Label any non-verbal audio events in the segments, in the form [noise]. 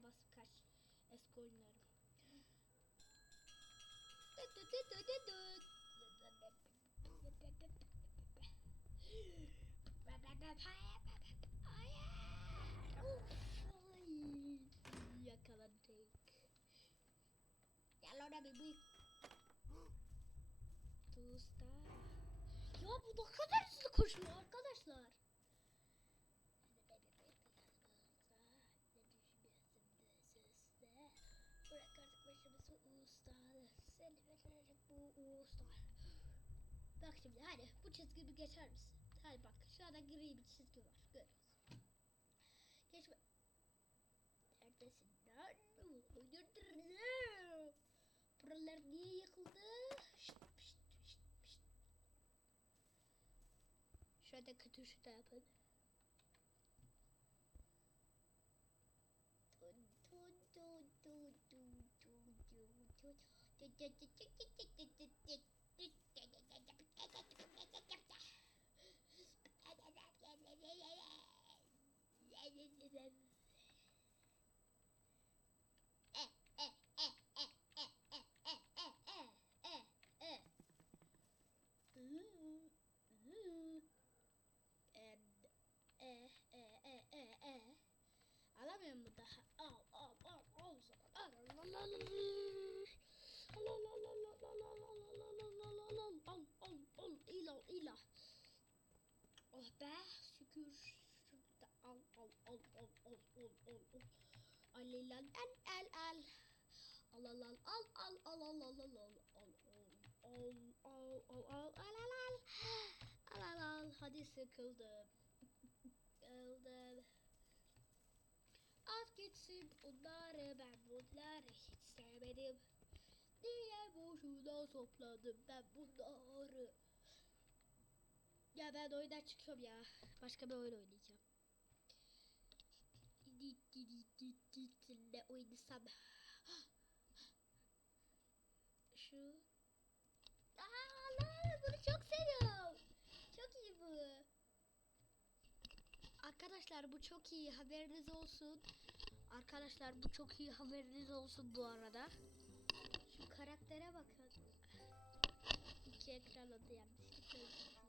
Z'ye basıp kaç. Eski oyunlarım. Yakaladık. Gel oraya bebi. Tusta. Ya bu ne kadar hızlı koşuyor Seni verecek bu usta. Bak şimdi hadi bu çizgimi geçer misin? Hadi bak şu anda gri bir çizgi var. Görüyorsun. Geçme. Neredesin lan? Buralar niye yıkıldı? Şşt, pşt, pşt, pşt. Şöyle kötü şu da yapın. Ch -ch -ch be şükür. Şurada al al al al al al al al. Al al al al al. Al al al al al al al al al al al al al al al al al al al hadi sıkıldım. Sıkıldım. At gitsin bunları ben bunları hiç sevmedim. Niye boşuna topladım ben bunları? Ya ben oyundan çıkıyorum ya. Başka bir oyun oynayacağım. Ne oynasam? [gasps] Şu. Aa lan bunu çok seviyorum. Çok iyi bu. Arkadaşlar bu çok iyi haberiniz olsun. Arkadaşlar bu çok iyi haberiniz olsun bu arada. Şu karaktere bakın. İki ekran adı yanlışlıkla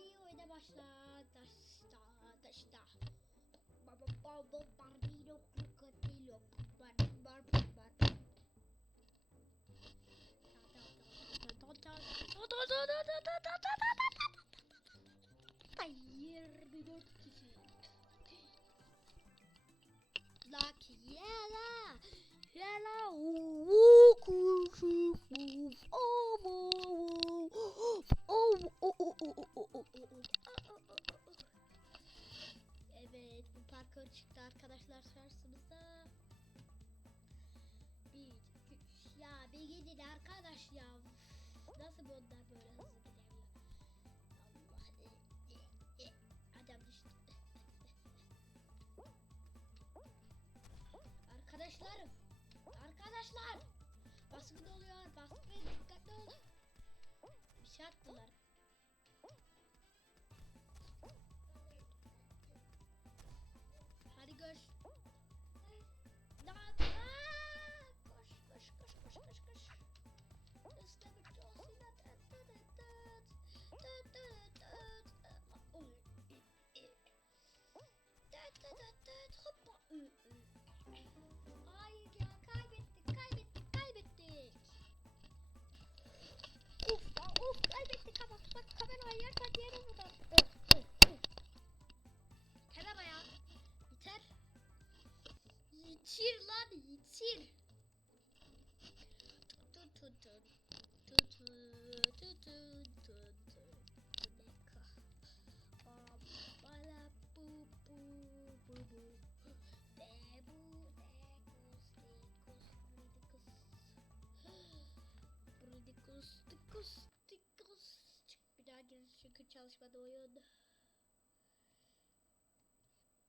Hadi oyuna başla. Taşta taşta. Baba baba barbino arkadaş ya. Nasıl bunlar böyle hızlı Ridikus. Ridikus. Çık bir daha gir çünkü çalışmadı oyun.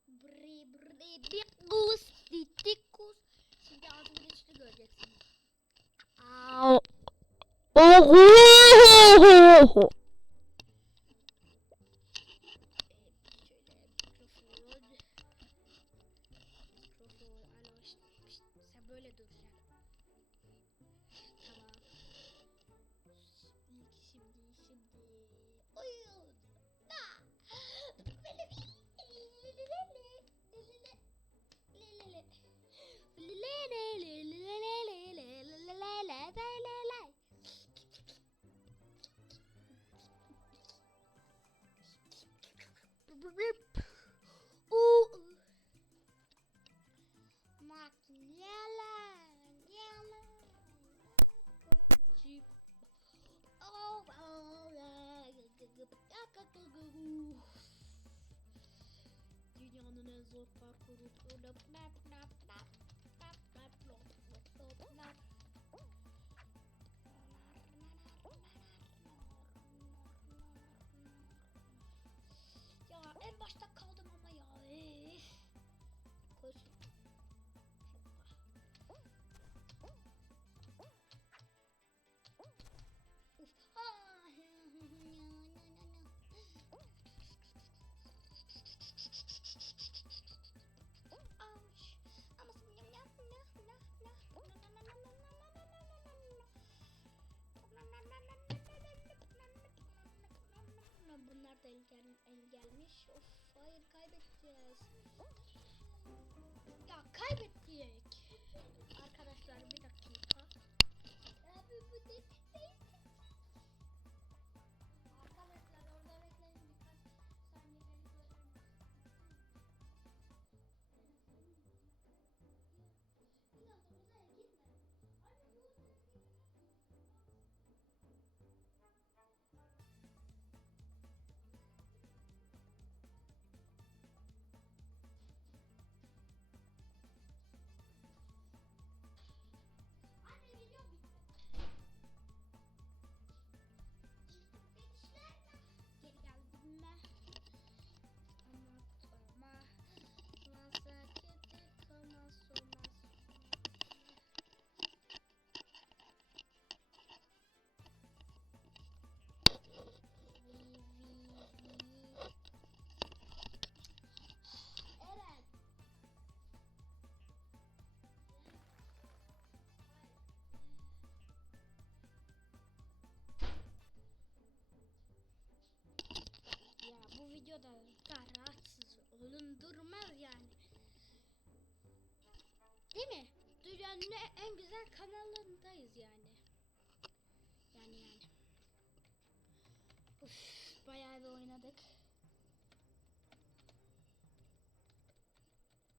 Bre bre bikus dikus. Şimdi ağzımın içini göreceksiniz. Au. 哦豁 rip. Ooh. Dünyanın en zor parkuru. Öyle map map Hayır kaybedeceğiz. Ya kaybedeceğiz. kadar kararsız olundurmaz yani. Değil mi? Dünyanın en güzel kanalındayız yani. Yani yani. Uf, bayağı bir oynadık.